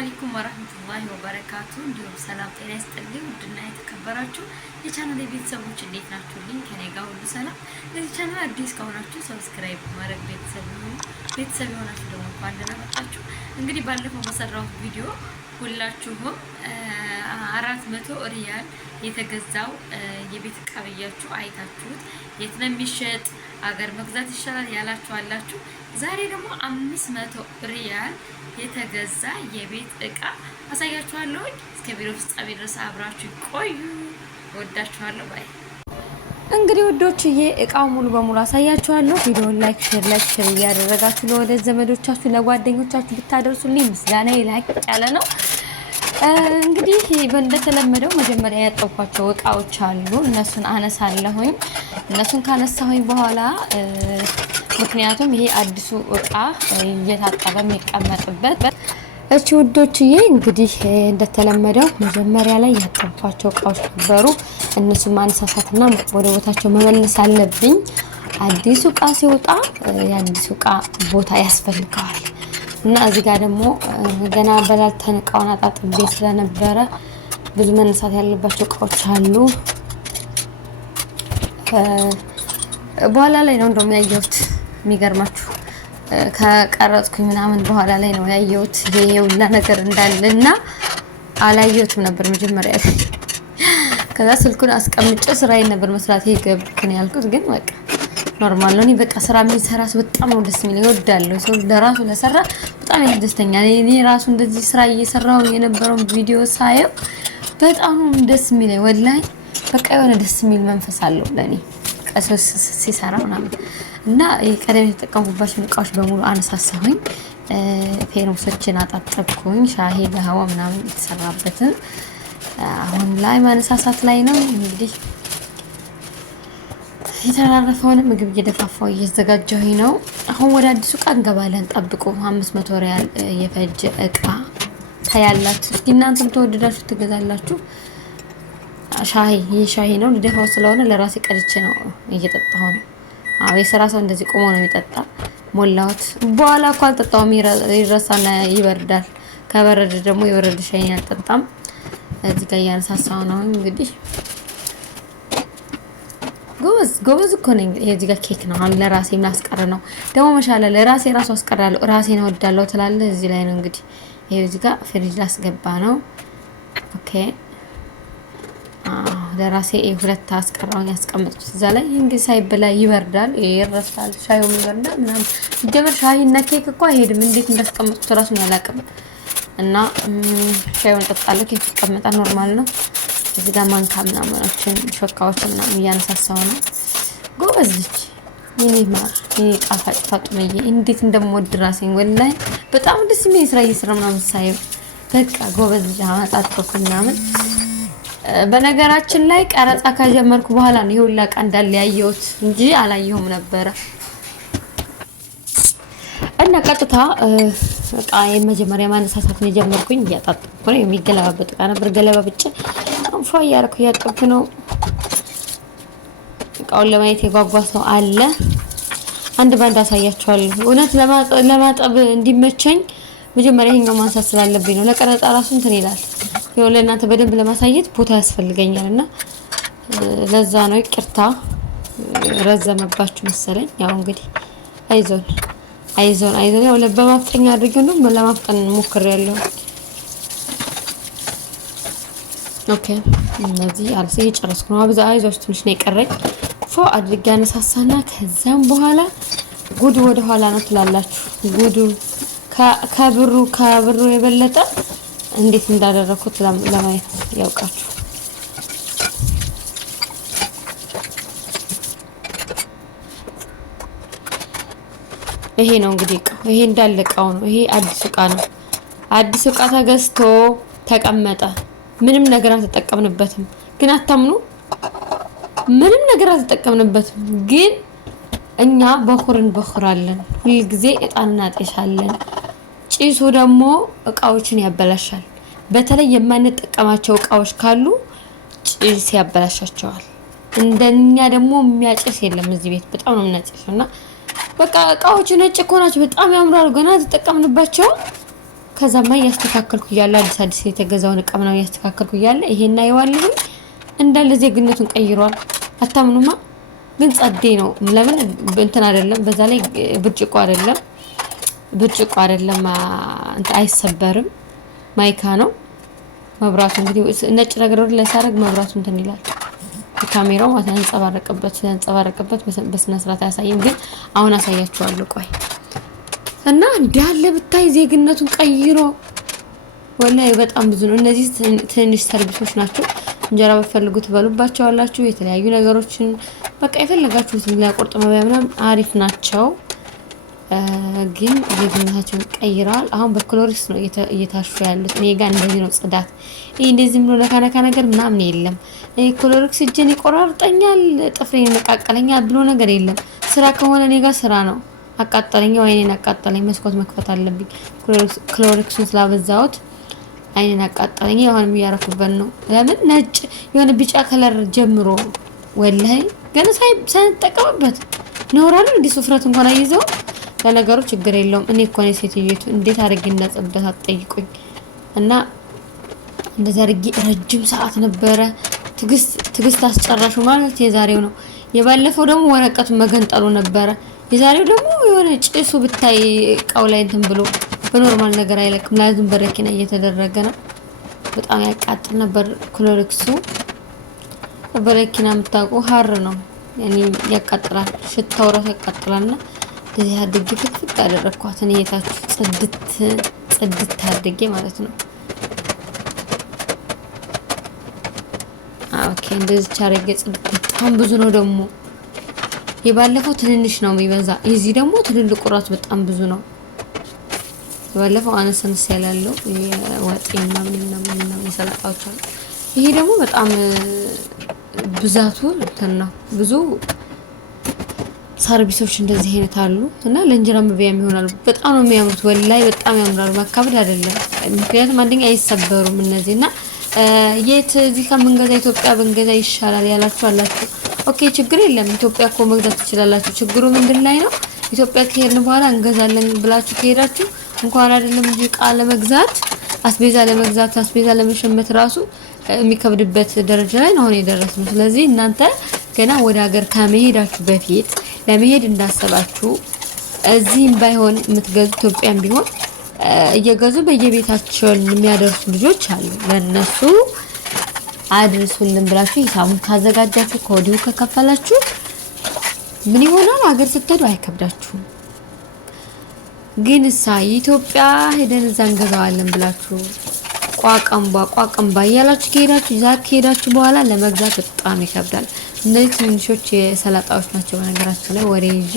አለይኩም ወራህመቱላሂ ወበረካቱ። እንዲሁም ሰላም ጤና ይስጥልኝ። ውድና የተከበራችሁ የቻናሌ ቤተሰቦች እንዴት ናችሁልኝ? ከኔ ጋር ሁሉ ሰላም። ለዚህ ቻናል አዲስ ከሆናችሁ ሰብስክራይብ ማድረግ ቤተሰብ የሆናችሁ ደግሞ እንኳን ደህና መጣችሁ። እንግዲህ ባለፈው በሰራሁት ቪዲዮ ሁላችሁም 400 ሪያል የተገዛው የቤት ዕቃ ብያችሁ አይታችሁት የት ነው የሚሸጥ አገር መግዛት ይሻላል ያላችሁ አላችሁ። ዛሬ ደግሞ 500 ሪያል የተገዛ የቤት ዕቃ አሳያችኋለሁ። እስከ ቪዲዮ ፍጻሜ ድረስ አብራችሁ ቆዩ። ወዳችኋለሁ። ባይ። እንግዲህ ውዶችዬ እቃው ሙሉ በሙሉ አሳያችኋለሁ። ቪዲዮውን ላይክ ሼር እያደረጋችሁ ለወዳጅ ዘመዶቻችሁ ለጓደኞቻችሁ ብታደርሱልኝ ምስጋናዬ ላቅ ያለ ነው። እንግዲህ እንደተለመደው መጀመሪያ ያጠብኳቸው እቃዎች አሉ። እነሱን አነሳለሁኝ። እነሱን ካነሳሁኝ በኋላ ምክንያቱም ይሄ አዲሱ እቃ እየታጠበ የሚቀመጥበት እቺ ውዶችዬ እንግዲህ እንደተለመደው መጀመሪያ ላይ ያጠብኳቸው እቃዎች ነበሩ። እነሱን ማነሳሳትና ወደ ቦታቸው መመለስ አለብኝ። አዲሱ እቃ ሲወጣ የአዲሱ እቃ ቦታ ያስፈልገዋል እና እዚህ ጋር ደግሞ ገና በላልተን እቃውን አጣጥቤ ስለነበረ ብዙ መነሳት ያለባቸው እቃዎች አሉ። በኋላ ላይ ነው እንደውም ያየሁት። የሚገርማችሁ ከቀረጽኩኝ ምናምን በኋላ ላይ ነው ያየሁት ይሄ ሁላ ነገር እንዳለና አላየሁትም ነበር መጀመሪያ ላይ። ከዛ ስልኩን አስቀምጬ ስራዬን ነበር መስራት ይገብክን ያልኩት፣ ግን በቃ ኖርማል ነው። እኔ በቃ ስራ የሚሰራ ሰው በጣም ነው ደስ የሚለኝ፣ እወዳለሁ። ሰው ለራሱ ለሰራ በጣም ያስደስተኛል። እኔ ራሱ እንደዚህ ስራ እየሰራሁ የነበረውን ቪዲዮ ሳየው በጣም ደስ የሚለኝ ወላሂ። በቃ የሆነ ደስ የሚል መንፈስ አለው ለኔ ቀሰስ ሲሰራ ምናምን እና ቀደም የተጠቀምኩባቸው እቃዎች በሙሉ አነሳሳሁኝ። ፌርሙሶችን አጣጠብኩኝ። ሻሂ በህዋ ምናምን የተሰራበትን አሁን ላይ ማነሳሳት ላይ ነው። እንግዲህ የተራረፈውን ምግብ እየደፋፋው እየተዘጋጀሁኝ ነው። አሁን ወደ አዲሱ እቃ እንገባለን። ጠብቁ። 500 ሪያል የፈጀ እቃ ታያላችሁ። እስኪ እናንተም ተወደዳችሁ ትገዛላችሁ። ሻሂ ነው። ልደፋው ስለሆነ ለራሴ ቀድቼ ነው እየጠጣሁ ነው። አዎ የሰራ ሰው እንደዚህ ቆሞ ነው የሚጠጣ። ሞላሁት። በኋላ እኮ አልጠጣውም፣ ይረሳና ይበርዳል። ከበረደ ደግሞ የበረደ ሻይ አልጠጣም። እዚህ ጋር እያነሳሳው ነው። እንግዲህ ጎበዝ እኮ ነኝ። እዚህ ጋር ኬክ ነው አለ ለራሴ ማስቀር ነው ደግሞ መሻለ ለራሴ ራሱ አስቀራለሁ። ራሴ ነው ወዳለው ትላለህ። እዚህ ላይ ነው እንግዲህ ይሄ እዚህ ጋር ፍሪጅ ላስገባ ነው። ኦኬ ለራሴ ሁለት አስቀራውን ያስቀምጡት እዛ ላይ። እንግዲህ ሳይበላ ይበርዳል፣ ይረሳል። ሻዩም ይበርዳል ምናምን። ጀመር ሻይና ኬክ እኮ አይሄድም። እንዴት እንዳስቀምጡት ራሱ ነው ያላቀም እና ሻዩን ጠጣለሁ። ኬክ ይቀመጣል፣ ኖርማል ነው። እዚህ ጋር ማንካ ምናምኖችን ሾካዎችን ምናምን እያነሳሳው ነው። ጎበዝ ልጅ ይሄ ማር ይሄ ጣፋጭ ፋጡመዬ እንዴት እንደምወድ ራሴን ወላሂ በጣም ደስ የሚል ስራ እየሰራ ምናምን ሳይው በቃ ጎበዝ ልጅ አጣጥኩ ምናምን። በነገራችን ላይ ቀረጻ ከጀመርኩ በኋላ ነው ይሄ ሁላ እቃ እንዳለ ያየሁት እንጂ አላየሁም ነበረ። እና ቀጥታ እቃ የመጀመሪያ ማነሳሳት ነው የጀመርኩኝ። እያጣጥኩ ነው። የሚገለባበጥ እቃ ነበር። ገለባብጬ አንፏ እያደረኩ እያጠብኩ ነው። እቃውን ለማየት የጓጓ ሰው አለ። አንድ ባንድ አሳያችኋለሁ። እውነት ለማጠብ እንዲመቸኝ መጀመሪያ ይሄኛው ማንሳት ስላለብኝ ነው። ለቀረጻ ራሱ እንትን ይላል። ይኸው ለእናንተ በደንብ ለማሳየት ቦታ ያስፈልገኛልና ለዛ ነው። ይቅርታ ረዘመባችሁ መሰለኝ። ያው እንግዲህ አይዞን ያው በማፍጠኛ አድርገን ነው ለማፍጠን ሞክሬያለሁ። ኦኬ እነዚህ አልሲ እየጨረስኩ ነው። አብዛ አይዟችሁ ትንሽ ነው የቀረኝ። ፎ አድርጌ አነሳሳና ከዛም በኋላ ጉድ ወደ ኋላ ነው ትላላችሁ። ጉዱ ከብሩ የበለጠ እንዴት እንዳደረኩት ለማየት ያውቃችሁ። ይሄ ነው እንግዲህ እቃው። ይሄ እንዳለ እቃው ነው። ይሄ አዲስ እቃ ነው። አዲስ እቃ ተገዝቶ ተቀመጠ። ምንም ነገር አልተጠቀምንበትም። ግን አታምኑ፣ ምንም ነገር አልተጠቀምንበትም። ግን እኛ በخራለን ሁሉ ጊዜ እጣን እናጤሻለን። ጭሱ ደግሞ እቃዎችን ያበላሻል። በተለይ የማንጠቀማቸው እቃዎች ካሉ ጭስ ያበላሻቸዋል። እንደኛ ደግሞ የሚያጭስ የለም እዚህ ቤት። በጣም ነው የምናጭሰውና በቃ እቃዎቹ ነጭ እኮ ናቸው፣ በጣም ያምራሉ። ገና ተጠቀምንባቸው ከዛማ ያስተካከልኩ ይያለ አዲስ የተገዛውን እቃ ምናምን ያስተካከልኩ ይያለ ይሄና ይዋልኝ እንዳለ ዜግነቱን ቀይሯል። አታምኑማ? ግን ጸዴ ነው። ለምን እንትን አይደለም፣ በዛ ላይ ብርጭቆ አይደለም እንት አይሰበርም። ማይካ ነው። መብራቱ እንግዲህ ነጭ ነገር ወደ ላይ ሳረግ መብራቱ እንትን ይላል። ካሜራው ማለት ያንጸባረቀበት በስነ ስርዓት አያሳይም። ግን አሁን አሳያችኋለሁ። ቆይ እና እንዳለ ብታይ ዜግነቱን ቀይሮ ወላሂ በጣም ብዙ ነው። እነዚህ ትንሽ ሰርቪሶች ናቸው። እንጀራ በፈልጉት በሉባቸው አላችሁ። የተለያዩ ነገሮችን በቃ የፈለጋችሁትን ለቁርጥ መብያ ምናምን አሪፍ ናቸው። ግን ዜግነታቸውን ቀይረዋል። አሁን በክሎሪክስ ነው እየታሹ ያሉት። እኔ ጋር እንደዚህ ነው ጽዳት። ይሄ እንደዚህ ብሎ ነካ ነገር ምናምን የለም። እኔ ክሎሪክስ እጄን ይቆራርጠኛል፣ ጥፍሬን ይነቃቀለኛል ብሎ ነገር የለም። ስራ ከሆነ እኔ ጋር ስራ ነው። አቃጠለኝ፣ ወይኔን አቃጠለኝ፣ መስኮት መክፈት አለብኝ። ክሎሪክሱን ስላበዛሁት አይኔን አቃጠለኝ። አሁንም እያረኩበት ነው። ለምን ነጭ የሆነ ቢጫ ከለር ጀምሮ ወላሂ ገና ሳይጠቀምበት ኖራሉ። እንዲህ ሱፍረት እንኳን አይዘው። ለነገሩ ችግር የለውም። እኔ እኮ ነኝ ሴትዮቱ። እንዴት አድርጌ እንዳጸዳት አትጠይቁኝ። እና እንደዛ አድርጌ ረጅም ሰዓት ነበረ። ትግስት አስጨራሹ ማለት የዛሬው ነው። የባለፈው ደግሞ ወረቀቱን መገንጠሉ ነበረ። የዛሬው ደግሞ የሆነ ጭሱ ብታይ እቃው ላይ እንትን ብሎ በኖርማል ነገር አይለቅም። ላዝም በረኪና እየተደረገ ነው። በጣም ያቃጥል ነበር ክሎሪክሱ። በረኪና የምታውቁ ሀር ነው ያኔ ያቃጥላል። ሽታው ራሱ ያቃጥላልና እንደዚህ አድርጌ ፍትፍት አደረኳት። እኔ የታችሁ ጽድት አድርጌ ማለት ነው። ኦኬ እንደዚህ ቻርጌ ጽድት። በጣም ብዙ ነው ደግሞ። የባለፈው ትንንሽ ነው የሚበዛ፣ የዚህ ደግሞ ትልልቁ ራሱ በጣም ብዙ ነው። የባለፈው አነሰንስ ያላለው የወጤና ምንና የሰላጣዎች አሉ። ይሄ ደግሞ በጣም ብዛቱ እንትን ነው። ብዙ ሰርቪሶች እንደዚህ አይነት አሉ እና ለእንጀራ መብያም ይሆናሉ። በጣም ነው የሚያምሩት። ወላይ በጣም ያምራሉ። ማካበድ አይደለም። ምክንያቱም አንደኛ አይሰበሩም እነዚህና የት እዚህ ከምንገዛ ኢትዮጵያ ብንገዛ ይሻላል ያላችሁ አላችሁ። ኦኬ ችግር የለም። ኢትዮጵያ እኮ መግዛት ትችላላችሁ። ችግሩ ምንድን ላይ ነው? ኢትዮጵያ ከሄድን በኋላ እንገዛለን ብላችሁ ከሄዳችሁ እንኳን አይደለም እንጂ ዕቃ ለመግዛት አስቤዛ ለመሸመት ራሱ የሚከብድበት ደረጃ ላይ ነው የደረስነው። ስለዚህ እናንተ ገና ወደ ሀገር ከመሄዳችሁ በፊት ለመሄድ እንዳሰባችሁ እዚህም ባይሆን የምትገዙ ኢትዮጵያም ቢሆን እየገዙ በየቤታቸው የሚያደርሱ ልጆች አሉ። ለነሱ አድርሱልን ብላችሁ ሂሳቡን ካዘጋጃችሁ ከወዲሁ ከከፈላችሁ ምን ይሆናል? ሀገር ስትሄዱ አይከብዳችሁም። ግን ኢትዮጵያ ሄደን እዛ እንገዛዋለን ብላችሁ ቋቀምባ እያላችሁ ከሄዳችሁ በኋላ ለመግዛት በጣም ይከብዳል። እነዚህ ትንሾች የሰላጣዎች ናቸው። በነገራችን ላይ ወሬ ይዤ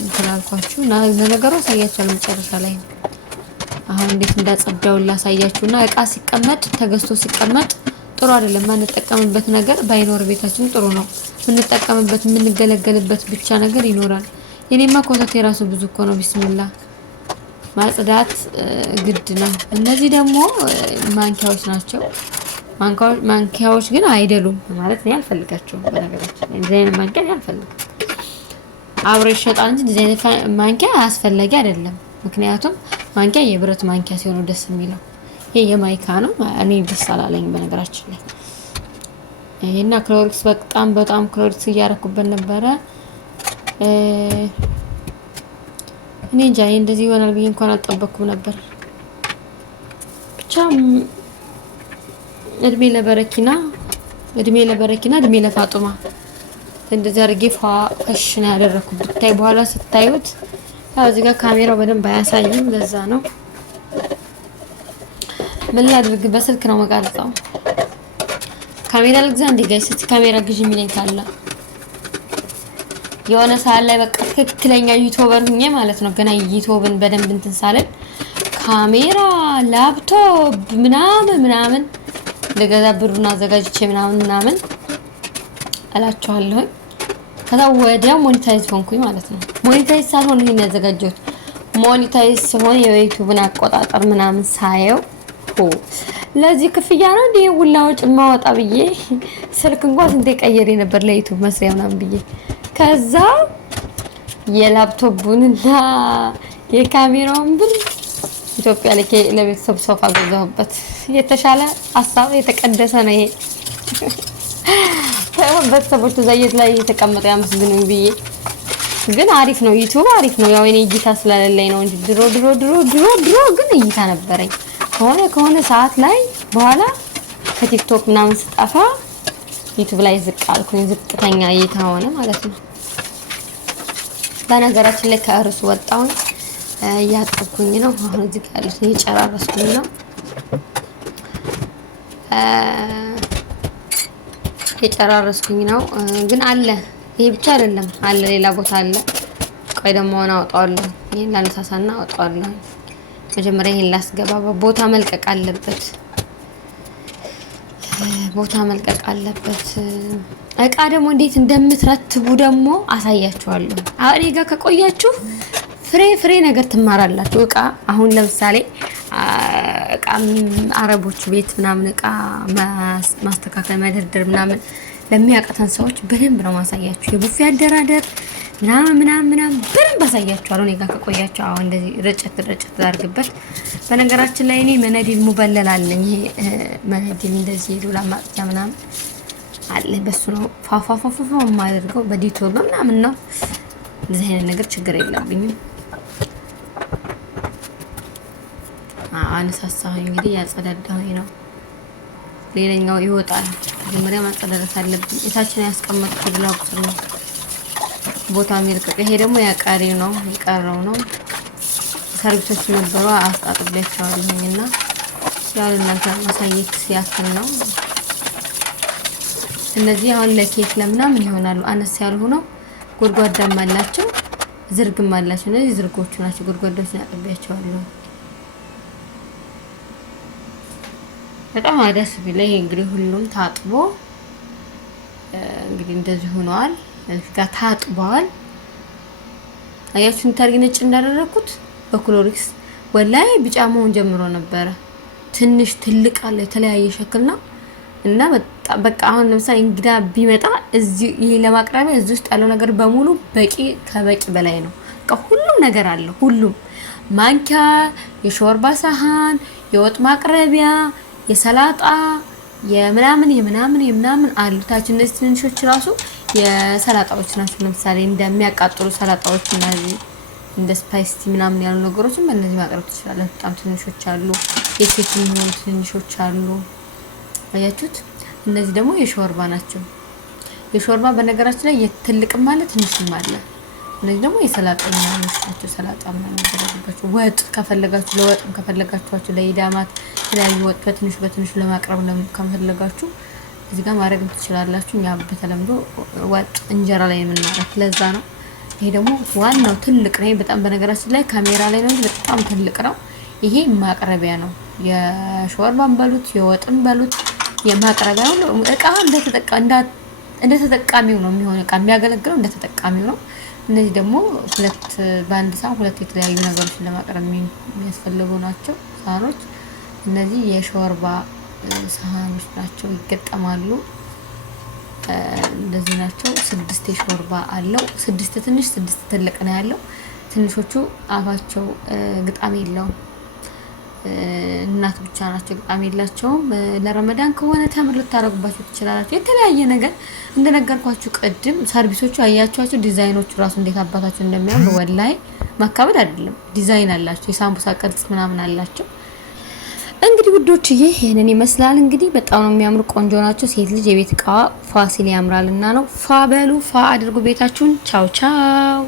እንተላልኳችሁ እና ነገሩ አሳያችኋለሁ መጨረሻ ላይ። አሁን እንዴት እንዳጸዳውላ አሳያችሁና እቃ ሲቀመጥ ተገዝቶ ሲቀመጥ ጥሩ አይደለም። ማንጠቀምበት ነገር ባይኖር ቤታችን ጥሩ ነው። ምንጠቀምበት የምንገለገልበት ብቻ ነገር ይኖራል። የኔማ ኮተት የራሱ ብዙ እኮ ነው። ቢስሚላህ ማጽዳት ግድ ነው። እነዚህ ደግሞ ማንኪያዎች ናቸው። ማንኪያዎች ግን አይደሉም ማለት ነው። ያልፈልጋቸውም በነገራችን ላይ እንደዚህ አይነት ማንኪያ ያልፈልጋቸው አብሮ ይሸጣል እንጂ እንደዚህ አይነት ማንኪያ አስፈላጊ አይደለም። ምክንያቱም ማንኪያ የብረት ማንኪያ ሲሆን ደስ የሚለው። ይሄ የማይካ ነው። እኔ ደስ አላለኝ በነገራችን ላይ። ይሄና ክሎሪክስ በጣም ክሎሪክስ እያረኩበት ነበረ። እኔ እንጃ እንደዚህ ይሆናል ብዬ እንኳን አልጠበኩም ነበር። ብቻ እድሜ ለበረኪና እድሜ ለፋጡማ እንደዚህ አድርጌ ፋሽን ያደረኩት ብታይ በኋላ ስታዩት ያው እዚህ ጋር ካሜራው በደንብ አያሳይም። ለዛ ነው ምን ላድርግ፣ በስልክ ነው መቀረጻው። ካሜራ ልግዛ እንዴ ጋይስ? እስቲ ካሜራ ግዢ የሚለኝ ካለ የሆነ ሰዓት ላይ በቃ ትክክለኛ ዩቲዩበር ሁኜ ማለት ነው። ገና ዩቲዩብን በደንብ እንትን ሳለን ካሜራ ላፕቶፕ ምናምን ለገዛ ብሩን አዘጋጅቼ ምናምን አላችኋለሁ። ከዛ ወዲያ ሞኔታይዝ ሆንኩኝ ማለት ነው። ሞኔታይዝ ሳልሆን ይሄን ያዘጋጀሁት ሞኔታይዝ ሲሆን የዩቲዩብን አቆጣጠር ምናምን ሳየው ለዚህ ክፍያ ነው እንዴ ውላውጭ ማወጣ ብዬ ስልክ እንኳን እንደ ቀየሬ ነበር ለዩቲዩብ መስሪያ ምናምን ብዬ ከዛ የላፕቶፑንና የካሜራውን ብር ኢትዮጵያ ልኬ ለቤተሰብ ሶፋ ገዛሁበት። የተሻለ ሀሳብ የተቀደሰ ነው ይሄ። ቤተሰቦቹ ዘይት ላይ የተቀመጠ ያመስግኑኝ ብዬ ግን አሪፍ ነው። ዩቲዩብ አሪፍ ነው። ያው እኔ እይታ ስለሌለኝ ነው እንጂ ድሮ ግን እይታ ነበረኝ። ከሆነ ሰዓት ላይ በኋላ ከቲክቶክ ምናምን ስጠፋ ዩቲዩብ ላይ ዝቅ አልኩኝ። ዝቅተኛ እይታ ሆነ ማለት ነው። በነገራችን ላይ ከእርሱ ወጣሁኝ። እያጠብኩኝ ነው። አሁን እዚህ ጋር ያሉት እየጨራረስኩኝ ነው። ግን አለ። ይሄ ብቻ አይደለም አለ፣ ሌላ ቦታ አለ። ቆይ ደግሞ አወጣዋለሁ። ይሄን ላነሳሳና አወጣዋለሁ። መጀመሪያ ይሄን ላስገባ። ቦታ መልቀቅ አለበት። እቃ ደግሞ እንዴት እንደምትረትቡ ደግሞ አሳያችኋለሁ። አሁን ጋር ከቆያችሁ ፍሬ ነገር ትማራላችሁ። እቃ አሁን ለምሳሌ እቃ አረቦች ቤት ምናምን እቃ ማስተካከል መደርደር ምናምን ለሚያቀተን ሰዎች በደንብ ነው ማሳያችሁ። የቡፌ አደራደር ምናምን በደንብ አሳያችኋለሁ። እኔ ጋር ከቆያችሁ አሁን እንደዚህ ረጨት አድርግበት። በነገራችን ላይ እኔ መነዲል ሙበለል አለኝ። ይሄ መነዲል እንደዚህ ዶላ ማጥጃ ምናምን አለ። በሱ ነው ፋፋፋፋ የማደርገው። በዲቶል ነው ምናምን ነው። እንደዚህ አይነት ነገር ችግር የለብኝም። አነሳሳሁኝ እንግዲህ ያጸዳዳሁኝ ነው። ሌላኛው ይወጣል። መጀመሪያ ማጸዳዳት አለብኝ። እታችን ያስቀመጥኩት ላቁስ ነው ቦታ የሚልቀቅ። ይሄ ደግሞ ያቃሪው ነው የቀረው ነው። ሰርቪሶች ነበሩ አስጣጥቤያቸዋለሁኝና ያው እናንተ ማሳየት ያክል ነው። እነዚህ አሁን ለኬክ ለምናምን ይሆናሉ። አነስ ያሉ ነው። ጎድጓዳም አላቸው፣ ዝርግም አላቸው። እነዚህ ዝርጎቹ ናቸው። ጎድጓዳዎችን አጥቤያቸዋለሁ። በጣም ደስ ቢለኝ እንግዲህ ሁሉም ታጥቦ እንግዲህ እንደዚህ ሆነዋል። እዚህ ጋር ታጥበዋል። አያችሁ እንታርግ ነጭ እንዳደረኩት በክሎሪክስ ወላይ ቢጫ መሆን ጀምሮ ነበረ። ትንሽ ትልቅ አለ የተለያየ ሸክል ነው እና በቃ አሁን ለምሳሌ እንግዳ ቢመጣ እዚህ ይሄ ለማቅረቢያ እዚህ ውስጥ ያለው ነገር በሙሉ ከበቂ በላይ ነው። በቃ ሁሉም ነገር አለ። ሁሉም ማንኪያ፣ የሾርባ ሳህን፣ የወጥ ማቅረቢያ፣ የሰላጣ የምናምን አሉ። ታች እነዚህ ትንሾች ራሱ የሰላጣዎች ናቸው። ለምሳሌ እንደሚያቃጥሉ ሰላጣዎች እነዚህ እንደ ስፓይሲ ምናምን ያሉ ነገሮችን በእነዚህ ማቅረብ ትችላለህ። በጣም ትንሾች አሉ። የኬክ የሚሆኑ ትንሾች አሉ። አያችሁት? እነዚህ ደግሞ የሾርባ ናቸው። የሾርባ በነገራችን ላይ የትልቅም ማለት ትንሽም አለ። እነዚህ ደግሞ የሰላጣ ናቸው። ሰላጣ ምናምን ያደረጉባቸው ወጥ ከፈለጋችሁ ለወጥም ከፈለጋችሁ ለኢዳማት የተለያዩ ወጥ በትንሹ ለማቅረብ ከፈለጋችሁ እዚህ ጋር ማድረግ ትችላላችሁ። እኛ በተለምዶ ወጥ እንጀራ ላይ የምናረግ ለዛ ነው። ይሄ ደግሞ ዋናው ትልቅ ነው። በጣም በነገራችን ላይ ካሜራ ላይ ነው በጣም ትልቅ ነው። ይሄ ማቅረቢያ ነው። የሾርባን በሉት የወጥን በሉት የማቅረቢያ ነው። እቃ እንደተጠቃሚው ነው የሚሆነው። እቃ የሚያገለግለው እንደተጠቃሚው ነው። እነዚህ ደግሞ በአንድ ሰዓት ሁለት የተለያዩ ነገሮችን ለማቅረብ የሚያስፈልጉ ናቸው ሳህኖች። እነዚህ የሾርባ ሳህኖች ናቸው፣ ይገጠማሉ። እንደዚህ ናቸው። 6 የሾርባ አለው። 6 ትንሽ 6 ትልቅ ነው ያለው። ትንሾቹ አፋቸው ግጣም የለውም። እናት ብቻ ናቸው፣ ግጣም የላቸውም። ለረመዳን ከሆነ ተምር ልታረጉባቸው ትችላላችሁ። የተለያየ ነገር እንደነገርኳችሁ ቅድም ሰርቪሶቹ አያችኋቸው። ዲዛይኖቹ ራሱ እንዴት አባታቸው እንደሚያምሩ ወላይ ማካበድ አይደለም። ዲዛይን አላቸው። የሳምቡሳ ቅርጽ ምናምን አላቸው። እንግዲህ ውዶችዬ ይሄንን ይመስላል። እንግዲህ በጣም ነው የሚያምሩ፣ ቆንጆ ናቸው። ሴት ልጅ የቤት እቃዋ ፋሲል ያምራልና ነው። ፋ በሉ፣ ፋ አድርጉ ቤታችሁን። ቻው ቻው።